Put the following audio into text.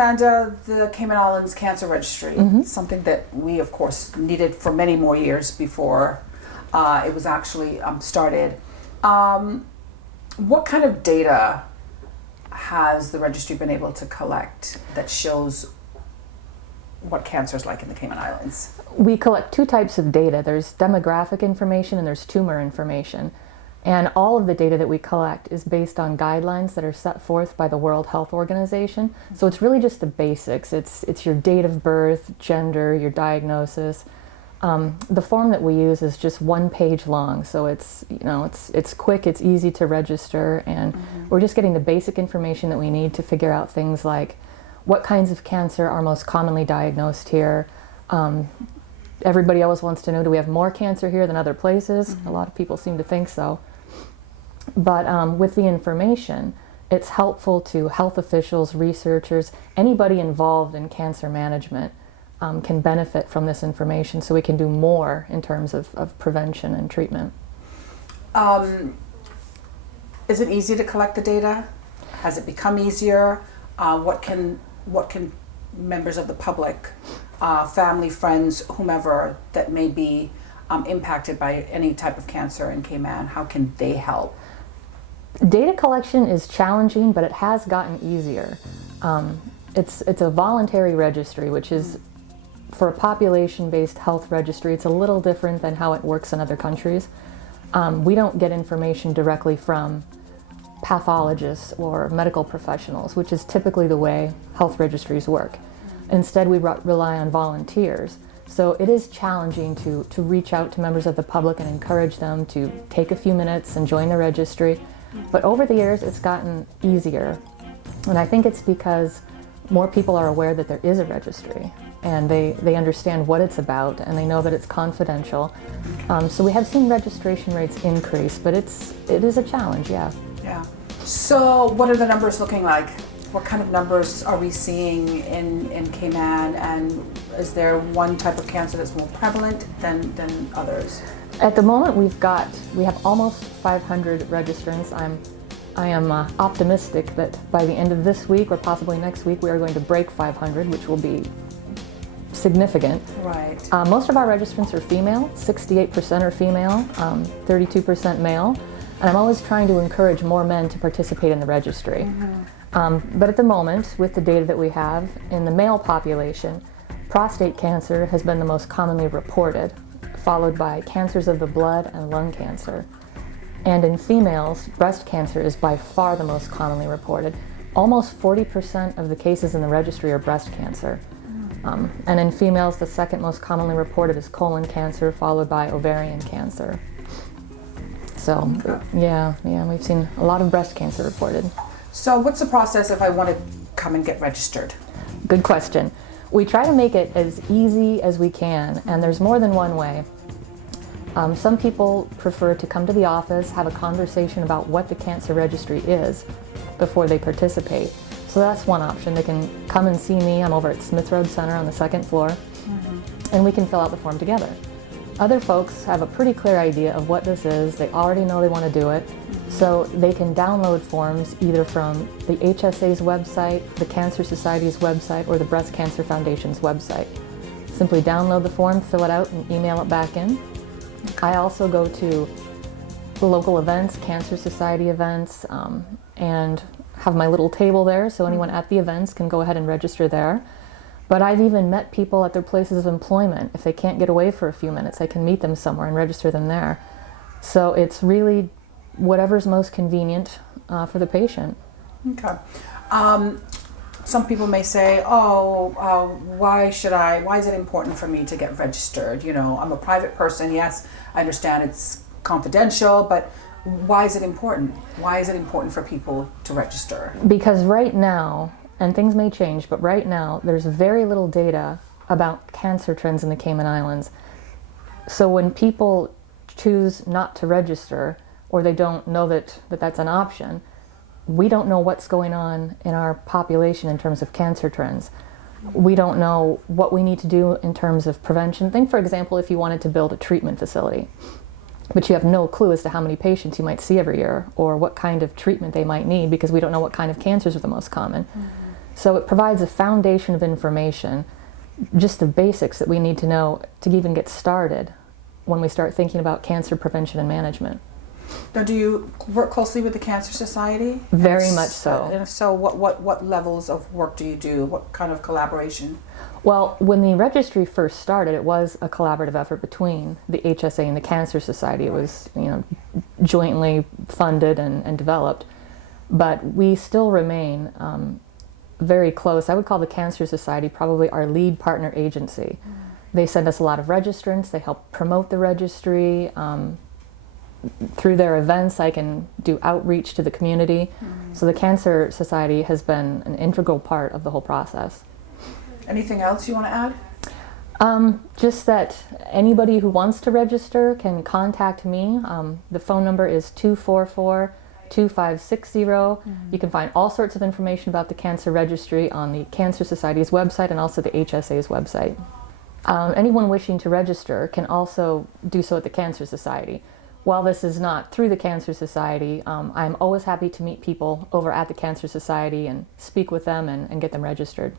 Amanda, the Cayman Islands Cancer Registry, something that we, of course, needed for many more years before it was actually started. What kind of data has the registry been able to collect that shows what cancer is like in the Cayman Islands? We collect two types of data. There's demographic information and there's tumor information. And all of the data that we collect is based on guidelines that are set forth by the World Health Organization. So it's really just the basics. It's your date of birth, gender, your diagnosis. The form that we use is just 1 page long, so it's quick, it's easy to register, and we're just getting the basic information that we need to figure out things like what kinds of cancer are most commonly diagnosed here. Everybody always wants to know, do we have more cancer here than other places? A lot of people seem to think so. But with the information, it's helpful to health officials, researchers, anybody involved in cancer management can benefit from this information, so we can do more in terms of prevention and treatment. Is it easy to collect the data? Has it become easier? What can members of the public, family, friends, whomever that may be impacted by any type of cancer in Cayman, how can they help? Data collection is challenging, but it has gotten easier. It's a voluntary registry, which is, for a population-based health registry, it's a little different than how it works in other countries. We don't get information directly from pathologists or medical professionals, which is typically the way health registries work. Instead, we rely on volunteers. So it is challenging to reach out to members of the public and encourage them to take a few minutes and join the registry. But over the years, it's gotten easier. And I think it's because more people are aware that there is a registry, and they understand what it's about, and they know that it's confidential. So we have seen registration rates increase, but it is a challenge, yeah. Yeah. So what are the numbers looking like? What kind of numbers are we seeing in Cayman, and is there one type of cancer that's more prevalent than others? At the moment, we have almost 500 registrants. I am optimistic that by the end of this week or possibly next week, we are going to break 500, which will be significant. Right. Most of our registrants are female, 68% are female, 32% male, and I'm always trying to encourage more men to participate in the registry. But at the moment, with the data that we have, in the male population, prostate cancer has been the most commonly reported, followed by cancers of the blood and lung cancer. And in females, breast cancer is by far the most commonly reported. Almost 40% of the cases in the registry are breast cancer. And in females, the second most commonly reported is colon cancer, followed by ovarian cancer. So, yeah, we've seen a lot of breast cancer reported. So what's the process if I want to come and get registered? Good question. We try to make it as easy as we can, and there's more than one way. Some people prefer to come to the office, have a conversation about what the cancer registry is before they participate. So that's one option. They can come and see me. I'm over at Smith Road Center on the 2nd floor, and we can fill out the form together. Other folks have a pretty clear idea of what this is. They already know they want to do it, so they can download forms either from the HSA's website, the Cancer Society's website, or the Breast Cancer Foundation's website. Simply download the form, fill it out, and email it back in. I also go to the local events, Cancer Society events, and have my little table there, so anyone at the events can go ahead and register there. But I've even met people at their places of employment. If they can't get away for a few minutes, I can meet them somewhere and register them there. So it's really whatever's most convenient for the patient. Okay. Some people may say, why is it important for me to get registered? You know, I'm a private person. Yes, I understand it's confidential, but why is it important? Why is it important for people to register? Because right now, and things may change, but right now there's very little data about cancer trends in the Cayman Islands. So when people choose not to register, or they don't know that that's an option, we don't know what's going on in our population in terms of cancer trends. We don't know what we need to do in terms of prevention. Think, for example, if you wanted to build a treatment facility, but you have no clue as to how many patients you might see every year or what kind of treatment they might need, because we don't know what kind of cancers are the most common. So it provides a foundation of information, just the basics that we need to know to even get started when we start thinking about cancer prevention and management. Now, do you work closely with the Cancer Society? Very much so. And if so, what levels of work do you do? What kind of collaboration? Well, when the registry first started, it was a collaborative effort between the HSA and the Cancer Society. It was, jointly funded and developed. But we still remain very close. I would call the Cancer Society probably our lead partner agency. They send us a lot of registrants. They help promote the registry. Through their events, I can do outreach to the community. So the Cancer Society has been an integral part of the whole process. Anything else you want to add? Just that anybody who wants to register can contact me. The phone number is 244-2560. You can find all sorts of information about the Cancer Registry on the Cancer Society's website and also the HSA's website. Anyone wishing to register can also do so at the Cancer Society. While this is not through the Cancer Society, I'm always happy to meet people over at the Cancer Society and speak with them and get them registered.